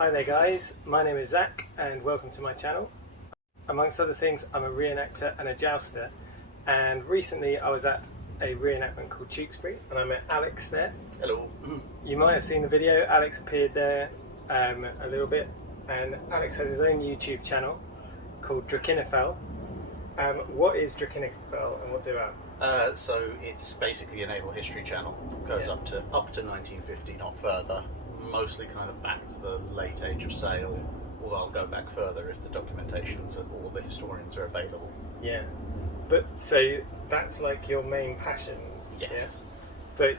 Hi there guys, my name is Zach and welcome to my channel. Amongst other things, I'm a reenactor and a jouster, and recently I was at a reenactment called Tewkesbury and I met Alex there. Hello. You might have seen the video. Alex appeared there a little bit, and Alex has his own YouTube channel called Drakkinifel. What is Drakkinifel and what's it about? So it's basically a naval history channel. Goes up to 1950, not further. Mostly kind of back to the late age of sail, although I'll go back further if the documentations or the historians are available. Yeah. But so that's like your main passion. Yes. Yeah? But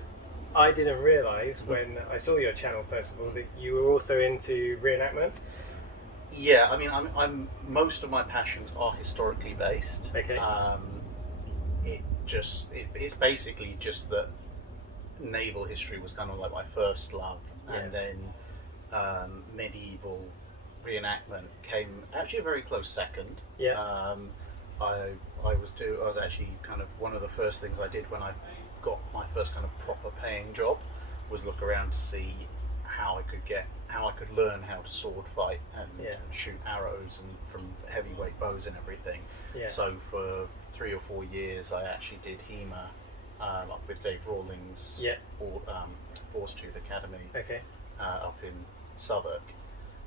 I didn't realise when I saw your channel first of all that you were also into reenactment. Yeah, I mean, I'm most of my passions are historically based. Okay. It's basically just that naval history was kind of like my first love, and then medieval reenactment came actually a very close second. Yeah. I was actually kind of one of the first things I did when I got my first kind of proper paying job was look around to see how I could learn how to sword fight and shoot arrows and from heavyweight bows and everything. Yeah. So for 3 or 4 years I actually did HEMA up with Dave Rawlings, Boar's Tooth Academy, up in Southwark.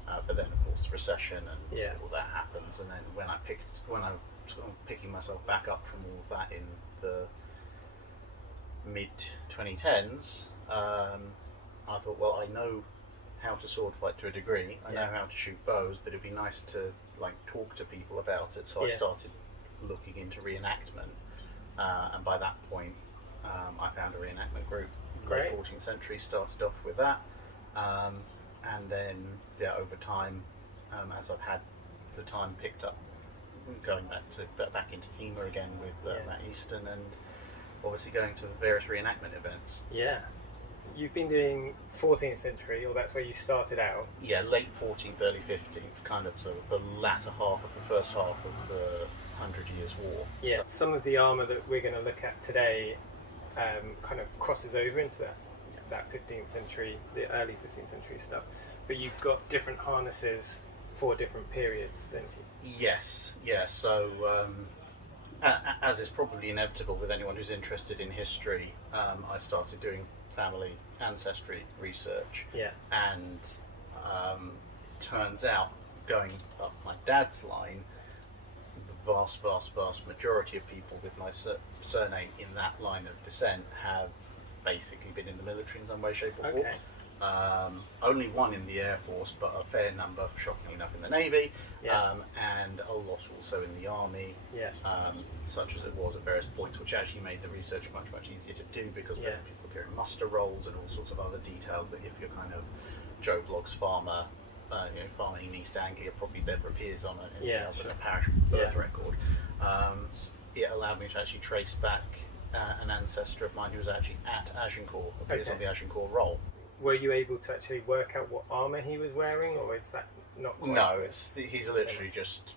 But then of course recession and all that happens, and then when I was sort of picking myself back up from all of that in the mid 2010s, I thought, well, I know how to sword fight to a degree, I know how to shoot bows, but it'd be nice to like talk to people about it. So I started looking into reenactment, and by that point I found a reenactment group. Late 14th century, started off with that, and then over time, as I've had the time picked up, going back into HEMA again with Matt Easton, and obviously going to various reenactment events. Yeah. You've been doing 14th century, or that's where you started out? Yeah, late 14th, early 15th, kind of the latter half of the first half of the 100 Years' War. Yeah, so some of the armour that we're going to look at today kind of crosses over into that 15th century, the early 15th century stuff. But you've got different harnesses for different periods, don't you? Yes, yeah. So, as is probably inevitable with anyone who's interested in history, I started doing family ancestry research. Yeah. And it turns out, going up my dad's line, the vast majority of people with my surname in that line of descent have basically been in the military in some way, shape or form. Only one in the Air Force, but a fair number, shockingly enough, in the Navy, and a lot also in the Army, such as it was at various points, which actually made the research much easier to do, because people appearing muster rolls and all sorts of other details that if you're kind of Joe Blogg's farmer, farming in East Anglia, probably never appears on a parish birth record. It allowed me to actually trace back an ancestor of mine who was actually at Agincourt, appears on the Agincourt roll. Were you able to actually work out what armour he was wearing, or is that not quite? No, he's literally just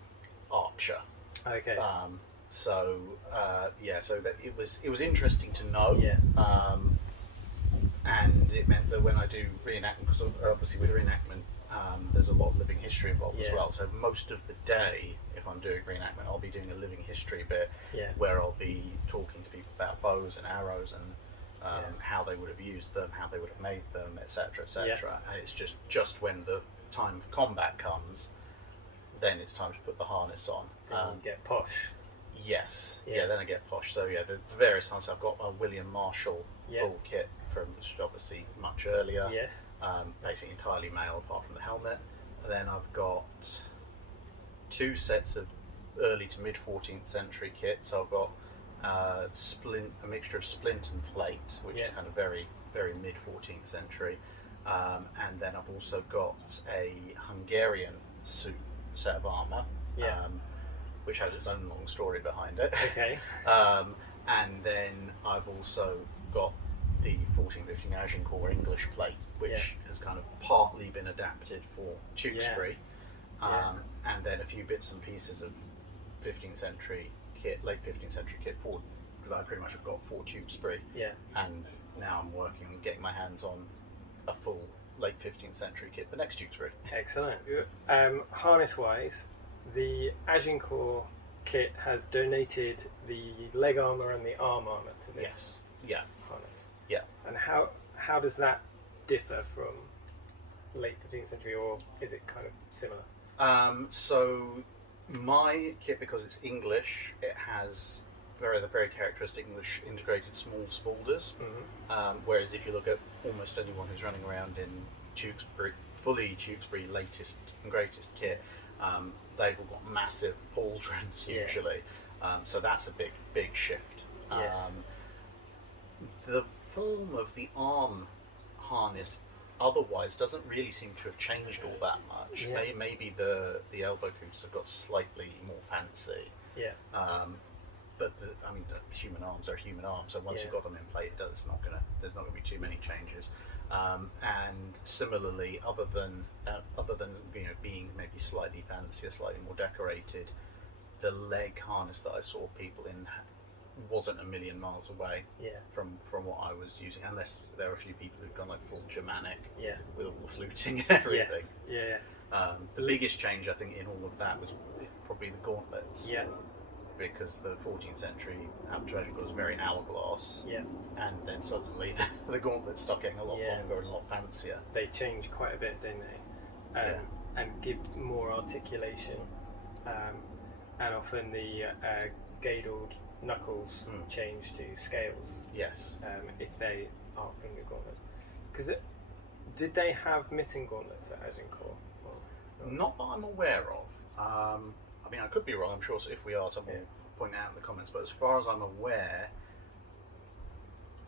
archer. Okay. So that it was interesting to know. And it meant that when I do reenactment, because obviously with reenactment there's a lot of living history involved as well. So most of the day, if I'm doing reenactment, I'll be doing a living history bit where I'll be talking to people about bows and arrows and how they would have used them, how they would have made them, etc., etc. And it's just when the time for combat comes, then it's time to put the harness on. And get posh. Yes. Then I get posh. So the various times I've got a William Marshall full kit from, which is obviously much earlier. Yes. Basically entirely male apart from the helmet. And then I've got 2 sets of early to mid 14th century kit. So I've got a mixture of splint and plate, which is kind of very mid 14th century, and then I've also got a Hungarian set of armour, which has its own long story behind it. Okay. And then I've also got the 1415 Agincourt English plate, which has kind of partly been adapted for Tewkesbury, and then a few bits and pieces of 15th century kit, late 15th century kit for that I pretty much have got for Tewkesbury. And now I'm working on getting my hands on a full late 15th century kit for next Tewkesbury. Excellent. Harness-wise, the Agincourt kit has donated the leg armour and the arm armour to this harness. Yeah. And how does that differ from late 15th century, or is it kind of similar? So my kit, because it's English, it has the very characteristic English integrated small spaulders. Whereas if you look at almost anyone who's running around in Tewkesbury, fully Tewkesbury latest and greatest kit, they've all got massive pauldrons usually. So that's a big shift. Yes. The form of the arm harness otherwise doesn't really seem to have changed all that much. Yeah. Maybe the elbow coots have got slightly more fancy. Yeah. But the human arms are human arms, so once you've got them in play, there's not gonna be too many changes. And similarly, other than being maybe slightly fancier, slightly more decorated, the leg harness that I saw people in wasn't a million miles away from what I was using, unless there are a few people who've gone like full Germanic with all the fluting and everything. Yes. The biggest change I think in all of that was probably the gauntlets. Yeah. Because the 14th century Agincourt was very hourglass, and then suddenly the gauntlets start getting a lot longer and a lot fancier. They change quite a bit, don't they? And give more articulation, and often the gadled knuckles change to scales. Yes. If they are finger gauntlets. Because did they have mitten gauntlets at Agincourt? Not that I'm aware of. I could be wrong. I'm sure if we are, someone will point out in the comments. But as far as I'm aware,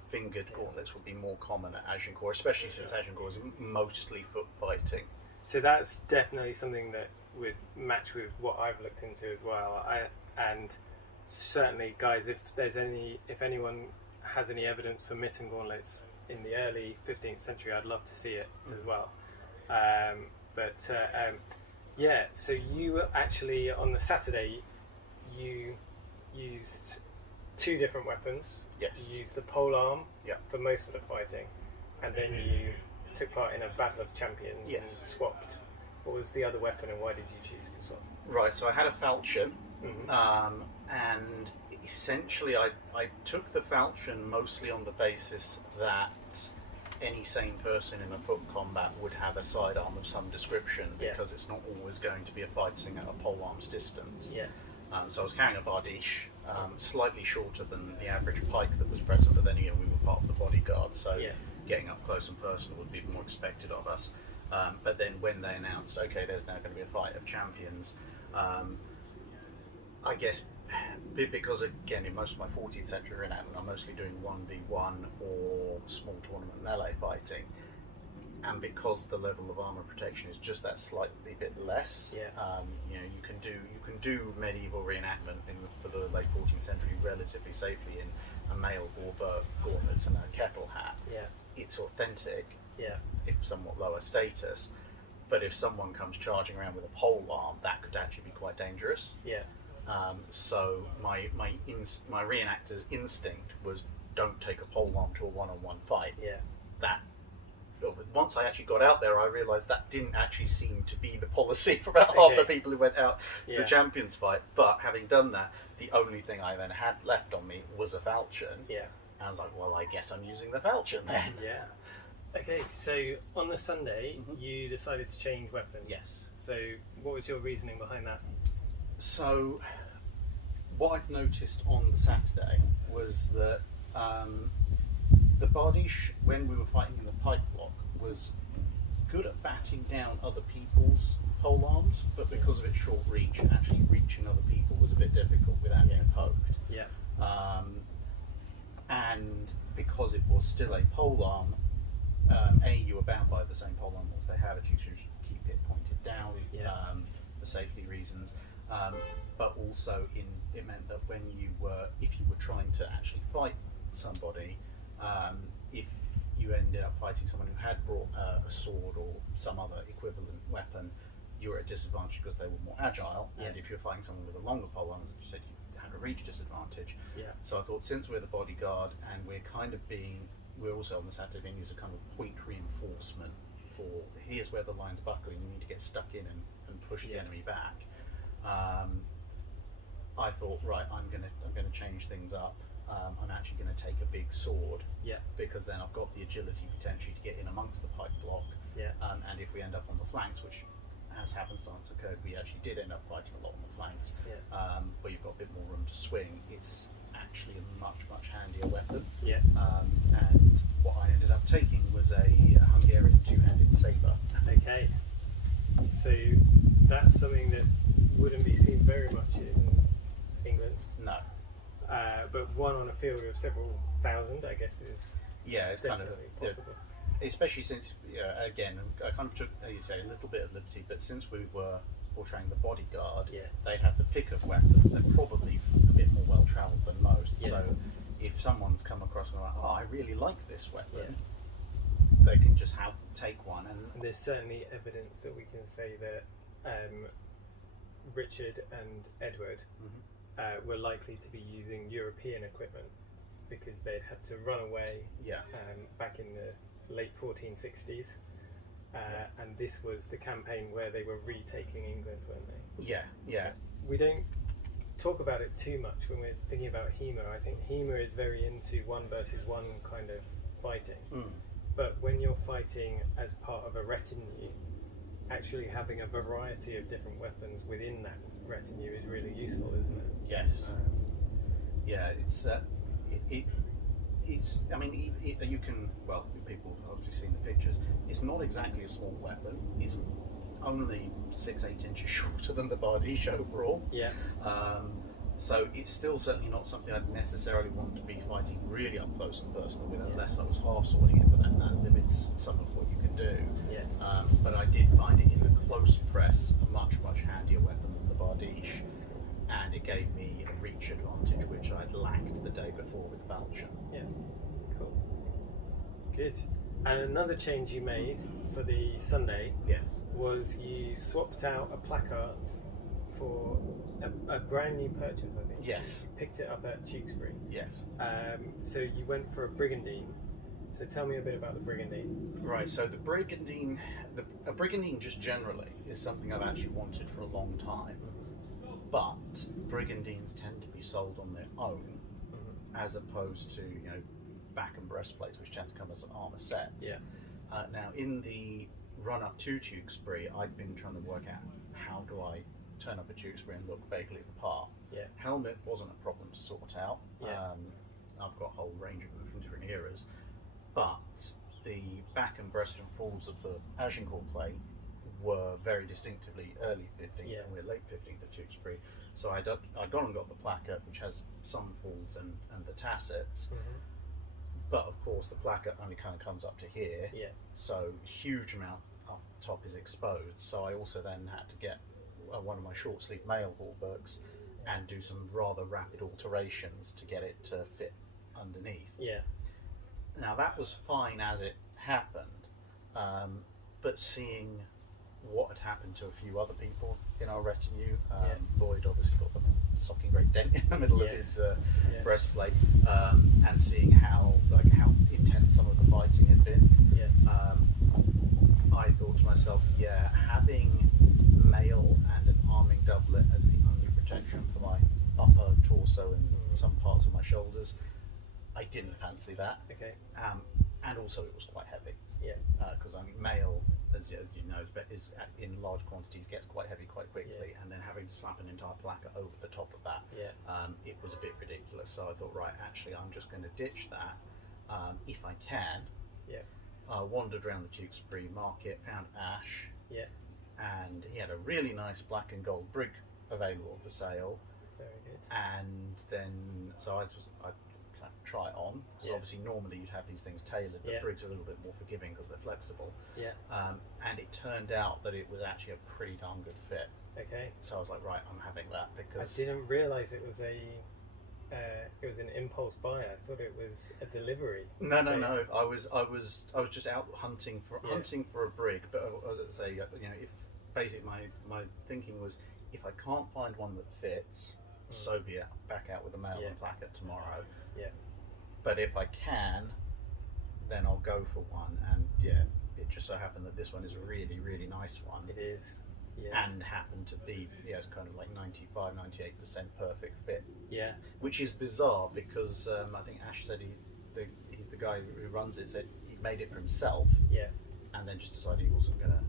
fingered gauntlets would be more common at Agincourt, especially since Agincourt is mostly foot fighting. So that's definitely something that would match with what I've looked into as well. And certainly, guys, if anyone has any evidence for mitten gauntlets in the early 15th century, I'd love to see it as well. So you actually, on the Saturday, you used two different weapons. Yes. You used the pole arm for most of the fighting, and then you took part in a battle of champions and swapped. What was the other weapon, and why did you choose to swap? Right, so I had a falchion, and essentially I took the falchion mostly on the basis that any sane person in a foot combat would have a sidearm of some description, because it's not always going to be a fighting at a polearm's distance. So I was carrying a bardiche, slightly shorter than the average pike that was present, but then again we were part of the bodyguard, so getting up close and personal would be more expected of us. But then when they announced, okay, there's now going to be a fight of champions, I guess because again in most of my 14th century reenactment I'm mostly doing 1v1 or small tournament melee fighting, and because the level of armour protection is just that slightly bit less, you can do medieval reenactment for the late 14th century relatively safely in a mail bauber, gauntlets and a kettle hat. It's authentic, if somewhat lower status, but if someone comes charging around with a pole arm, that could actually be quite dangerous. So my reenactor's instinct was don't take a pole arm to a one-on-one fight. That once I actually got out there, I realised that didn't actually seem to be the policy for about half the people who went out for the champions fight. But having done that, the only thing I then had left on me was a falchion. And I was like, well, I guess I'm using the falchion then. Okay, so on the Sunday, you decided to change weapons. Yes. So what was your reasoning behind that? So what I'd noticed on the Saturday was that the bardiche, when we were fighting in the pike block, was good at batting down other people's pole arms, but because of its short reach, actually reaching other people was a bit difficult without getting poked. And because it was still a pole arm, you were bound by the same pole arm as they have at Tewkesbury to keep it pointed down for safety reasons. But also it meant that if you were trying to actually fight somebody, if you ended up fighting someone who had brought a sword or some other equivalent weapon, you were at a disadvantage because they were more agile, and if you're fighting someone with a longer pole arm, as you said, you had a reach disadvantage. So I thought, since we're the bodyguard and we're also on the Saturday being used as a kind of point reinforcement for here's where the line's buckling, you need to get stuck in and push the enemy back. I thought, right, I'm gonna change things up. I'm actually going to take a big sword, because then I've got the agility potentially to get in amongst the pike block. And if we end up on the flanks, which as happenstance occurred, we actually did end up fighting a lot on the flanks, where you've got a bit more room to swing. It's actually a much handier weapon. And what I ended up taking was a Hungarian two-handed sabre. Okay, so that's something that wouldn't be seen very much in England. No. But one on a field of several thousand, I guess, is it's kind of possible. Especially since, again, I kind of took, as you say, a little bit of liberty, but since we were portraying the bodyguard, they had the pick of weapons. They're probably a bit more well travelled than most. So if someone's come across and like, oh, I really like this weapon, they can just take one. And there's certainly evidence that we can say that Richard and Edward were likely to be using European equipment because they'd had to run away back in the late 1460s, and this was the campaign where they were retaking England, weren't they? Yeah. We don't talk about it too much when we're thinking about HEMA. I think HEMA is very into one versus one kind of fighting, but when you're fighting as part of a retinue, actually having a variety of different weapons within that retinue is really useful, isn't it? Yes. It's. I mean, you can. Well, people have obviously seen the pictures. It's not exactly a small weapon. It's only 6-8 inches shorter than the Bardiche overall. So it's still certainly not something I'd necessarily want to be fighting really up close and personal with, unless I was half swording it, but that limits some of what you can do. But I did find it in the close press a much handier weapon than the Bardiche, and it gave me a reach advantage which I'd lacked the day before with Falchion. Cool. Good. And another change you made for the Sunday was you swapped out a placard for a brand new purchase, I think. Yes. You picked it up at Tewkesbury. Yes. So you went for a brigandine. So tell me a bit about the brigandine. Right, so the brigandine, a brigandine just generally is something I've actually wanted for a long time. But brigandines tend to be sold on their own, as opposed to back and breastplates, which tend to come as armour sets. Now, in the run up to Tewkesbury, I'd been trying to work out how do I turn up at Tewkesbury and look vaguely the part. Helmet wasn't a problem to sort out. I've got a whole range of them from different eras, but the back and breast and falls of the Agincourt plate were very distinctively early 15th and we're late 15th at Tewkesbury. So I gone and got the placket, which has some falls and the tassets, but of course the placket only kind of comes up to here, so huge amount up top is exposed. So I also then had to get one of my short sleeve mail hauberks and do some rather rapid alterations to get it to fit underneath. Now that was fine as it happened, but seeing what had happened to a few other people in our retinue, Lloyd obviously got the socking great dent in the middle of his breastplate, and seeing how intense some of the fighting had been, I thought to myself, having mail and an arming doublet as the only protection for my upper torso and some parts of my shoulders, I didn't fancy that. And also it was quite heavy. Because mail, as you know, is in large quantities gets quite heavy quite quickly, and then having to slap an entire placket over the top of that, it was a bit ridiculous. So I thought, right, actually, I'm just going to ditch that if I can. I wandered around the Tewkesbury market, found Ash, and he had a really nice black and gold brig available for sale. Very good. And then, so I try it on. So obviously normally you'd have these things tailored, but brigs are a little bit more forgiving because they're flexible. And it turned out that it was actually a pretty darn good fit. So I was like, right, I'm having that, because I didn't realise it was an impulse buy. I thought it was a delivery. No. I was just out hunting for a brig, but let's say, if basically my thinking was, if I can't find one that fits, so be it. Back out with a mail and placket tomorrow. But if I can, then I'll go for one. And it just so happened that this one is a really, really nice one. It is. Yeah. And happened to be, it's kind of like 95, 98% perfect fit. Yeah. Which is bizarre because I think Ash said he's the guy who runs it, said he made it for himself. Yeah. And then just decided he wasn't going to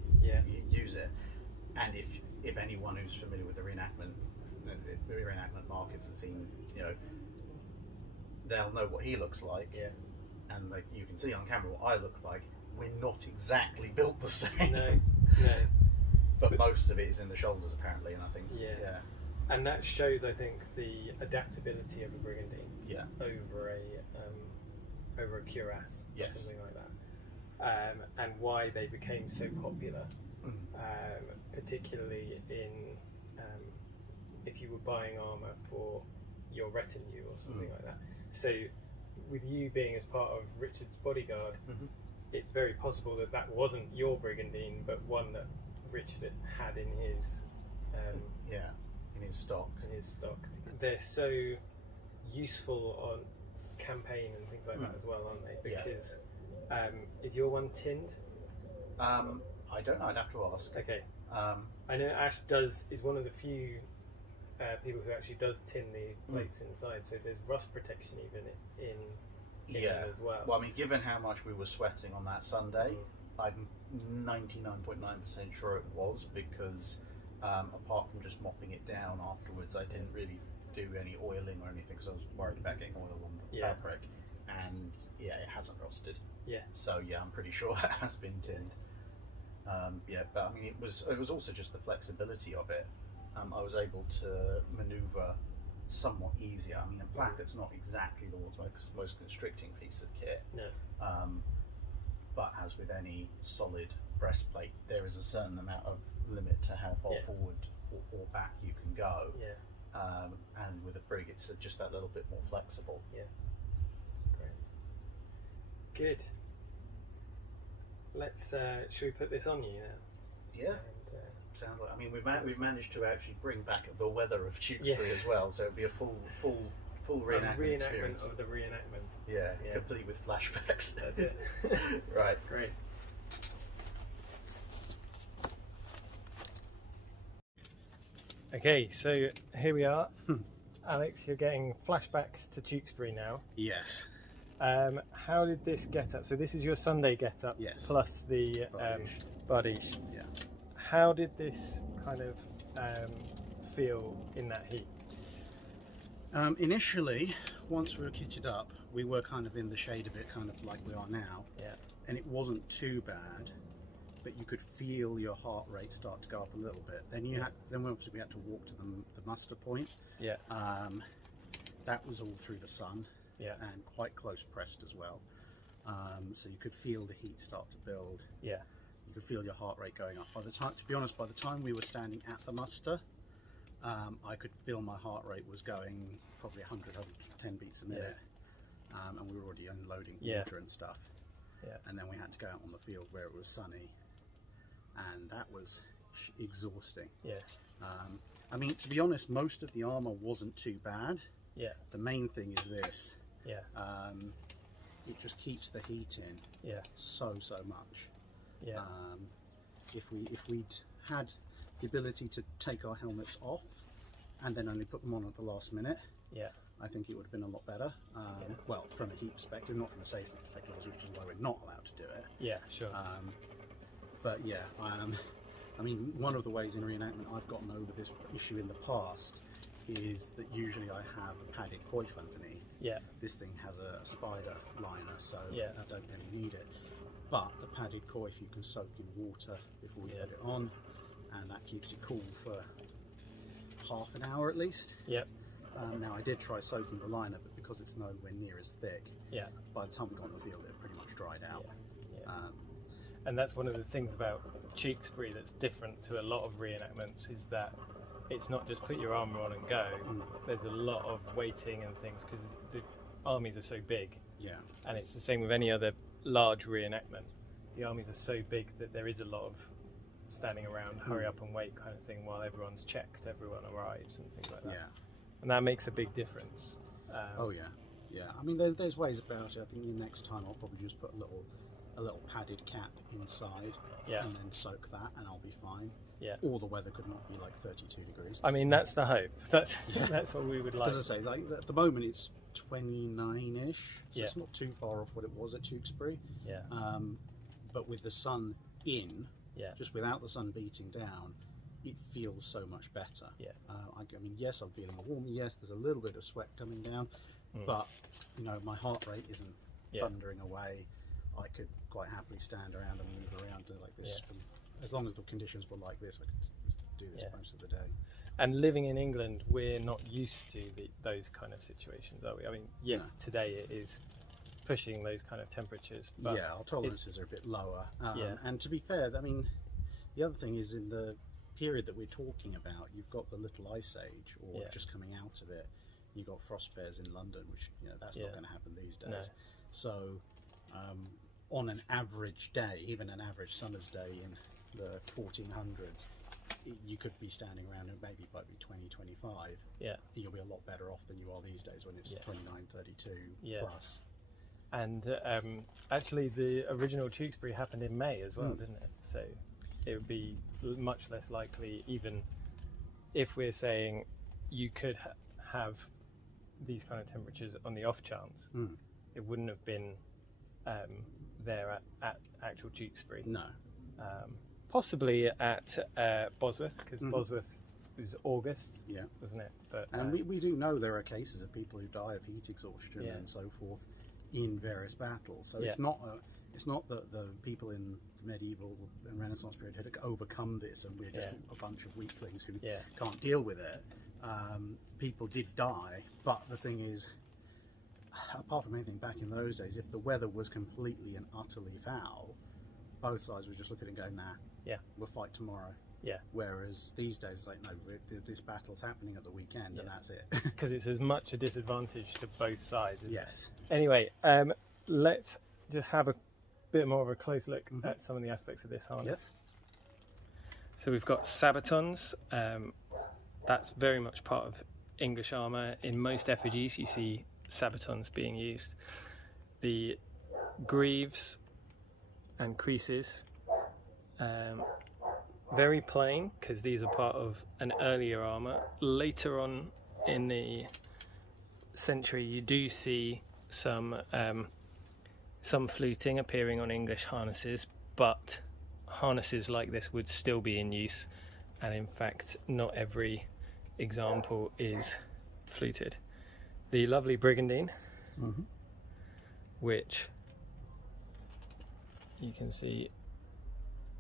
use it. And if anyone who's familiar with the reenactment markets and seen, they'll know what he looks like. Yeah. And like you can see on camera what I look like. We're not exactly built the same. No. But most of it is in the shoulders apparently, and I think and that shows, I think, the adaptability of a brigandine over a cuirass or something like that, and why they became so popular, particularly in if you were buying armour for your retinue or something like that. So with you being as part of Richard's bodyguard, it's very possible that wasn't your brigandine, but one that Richard had in his in his stock. They're so useful on campaign and things like that as well, aren't they? Because is your one tinned? I don't know. I'd have to ask. Okay. I know Ash is one of the few people who actually does tin the plates inside, so there's rust protection even in them as well. Well, I mean, given how much we were sweating on that Sunday, I'm 99.9% sure it was, because apart from just mopping it down afterwards, I didn't really do any oiling or anything because I was worried about getting oil on the fabric, and it hasn't rusted. So I'm pretty sure it has been tinned. But I mean, it was also just the flexibility of it. I was able to manoeuvre somewhat easier. I mean, a placket's not exactly the world's most constricting piece of kit. No. But as with any solid breastplate, there is a certain amount of limit to how far forward or back you can go. And with a brig, it's just that little bit more flexible. Great. Good. Let's. Should we put this on you now? And, sounds like. I mean, we've managed to actually bring back the weather of Tewkesbury as well, so it'll be a full reenactment experience of the reenactment. Complete with flashbacks. That's it. Right. Great. Okay, so here we are. Alex, you're getting flashbacks to Tewkesbury now. Yes. How did this get up? So this is your Sunday get up, plus the buddies. Yeah. How did this kind of feel in that heat? Initially, once we were kitted up, we were kind of in the shade of it, kind of like we are now. And it wasn't too bad, but you could feel your heart rate start to go up a little bit. Then obviously we had to walk to the muster point. That was all through the sun. And quite close pressed as well. So you could feel the heat start to build. You could feel your heart rate going up. To be honest, by the time we were standing at the muster, I could feel my heart rate was going probably 100, 110 beats a minute. And we were already unloading water and stuff. And then we had to go out on the field where it was sunny. And that was exhausting. I mean, to be honest, most of the armour wasn't too bad. The main thing is this. It just keeps the heat in so much. If we'd had the ability to take our helmets off and then only put them on at the last minute, I think it would have been a lot better. Well, from a heat perspective, not from a safety perspective, which is why we're not allowed to do it. But I mean, one of the ways in reenactment I've gotten over this issue in the past is that usually I have a padded coif underneath. This thing has a spider liner, so I don't really need it. But the padded coif you can soak in water before you put it on, and that keeps it cool for half an hour at least. Now I did try soaking the liner, but because it's nowhere near as thick, by the time we got on the field it pretty much dried out. And that's one of the things about Tewkesbury that's different to a lot of reenactments, is that it's not just put your armour on and go. There's a lot of waiting and things because the armies are so big. And it's the same with any other large reenactment. The armies are so big that there is a lot of standing around, hurry up and wait kind of thing while everyone's checked, everyone arrives and things like that. And that makes a big difference. I mean, there's ways about it. I think the next time I'll probably just put a a little padded cap inside, yeah, and then soak that, and I'll be fine. Yeah. Or the weather could not be like 32 degrees. I mean, that's the hope. That's what we would like. As I say, like at the moment it's 29-ish, so yeah, it's not too far off what it was at Tewkesbury. Yeah. But with the sun in, yeah, just without the sun beating down, it feels so much better. Yeah. I mean, yes, I'm feeling warm. Yes, there's a little bit of sweat coming down, but you know, my heart rate isn't thundering away. I could quite happily stand around and move around like this. Yeah. As long as the conditions were like this, I could do this most of the day. And living in England, we're not used to those kind of situations, are we? I mean, yes, today it is pushing those kind of temperatures. But yeah, our tolerances are a bit lower. And to be fair, I mean, the other thing is in the period that we're talking about, you've got the little ice age, or just coming out of it. You've got frost bears in London, which, you know, that's not going to happen these days. No. So on an average day, even an average summer's day in the 1400s, you could be standing around and maybe by 20, 25. Yeah. You'll be a lot better off than you are these days when it's 29, 32 plus. And actually the original Tewkesbury happened in May as well, didn't it? So it would be much less likely, even if we're saying you could have these kind of temperatures on the off chance, it wouldn't have been there at actual Tewkesbury. No. Possibly at Bosworth, because Bosworth is August, wasn't it? But and we do know there are cases of people who die of heat exhaustion and so forth in various battles. So it's not that the people in the medieval and Renaissance period had overcome this, and we're just a bunch of weaklings who can't deal with it. People did die, but the thing is, apart from anything back in those days, if the weather was completely and utterly foul, both sides would just look at it and go, nah, we'll fight tomorrow. Yeah. Whereas these days, it's like, no, this battle's happening at the weekend, and that's it. Because it's as much a disadvantage to both sides, isn't it? Anyway, let's just have a bit more of a close look at some of the aspects of this harness. So we've got sabatons. That's very much part of English armour. In most effigies, you see sabatons being used. The greaves and creases, very plain, because these are part of an earlier armour. Later on in the century, you do see some fluting appearing on English harnesses, but harnesses like this would still be in use, and in fact not every example is fluted. The lovely brigandine, which you can see,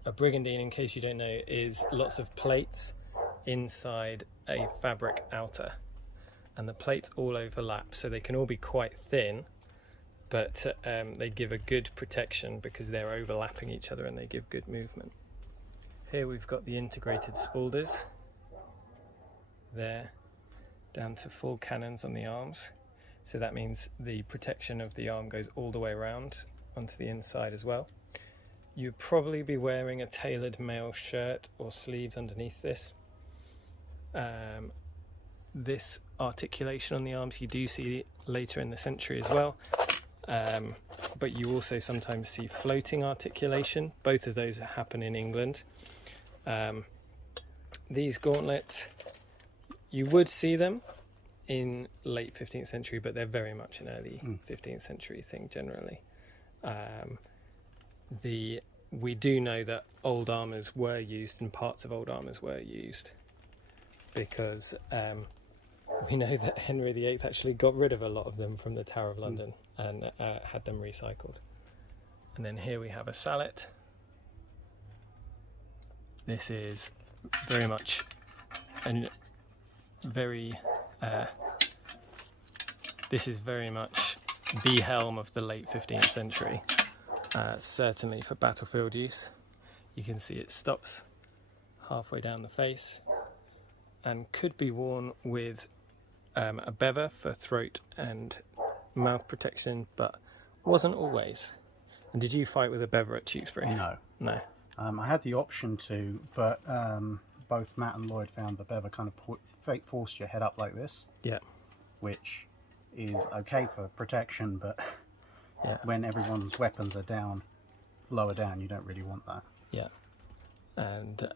a brigandine, in case you don't know, is lots of plates inside a fabric outer, and the plates all overlap, so they can all be quite thin, but they give a good protection because they're overlapping each other and they give good movement. Here we've got the integrated spaulders there, down to full cannons on the arms, so that means the protection of the arm goes all the way around onto the inside as well. You'd probably be wearing a tailored mail shirt or sleeves underneath this. This articulation on the arms you do see later in the century as well, but you also sometimes see floating articulation. Both of those happen in England. These gauntlets, you would see them in late 15th century, but they're very much an early 15th century thing generally. We do know that old armours were used, and parts of old armours were used, because we know that Henry VIII actually got rid of a lot of them from the Tower of London and had them recycled. And then here we have a sallet. This is very much this is very much the helm of the late 15th century. Certainly for battlefield use. You can see it stops halfway down the face and could be worn with a bever for throat and mouth protection, but wasn't always. And did you fight with a bever at Tewkesbury? No. No. I had the option to, but both Matt and Lloyd found the bever kind of forced your head up like this. Yeah. Which is okay for protection, but when everyone's weapons are down lower down, you don't really want that. Yeah, and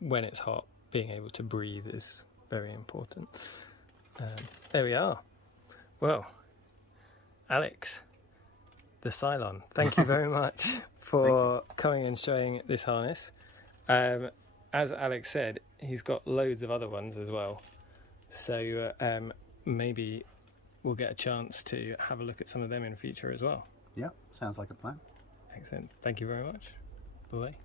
when it's hot, being able to breathe is very important. There we are. Well, Alex, the Cylon, thank you very much for coming and showing this harness. As Alex said, he's got loads of other ones as well. So maybe we'll get a chance to have a look at some of them in the future as well. Yeah, sounds like a plan. Excellent. Thank you very much. Bye.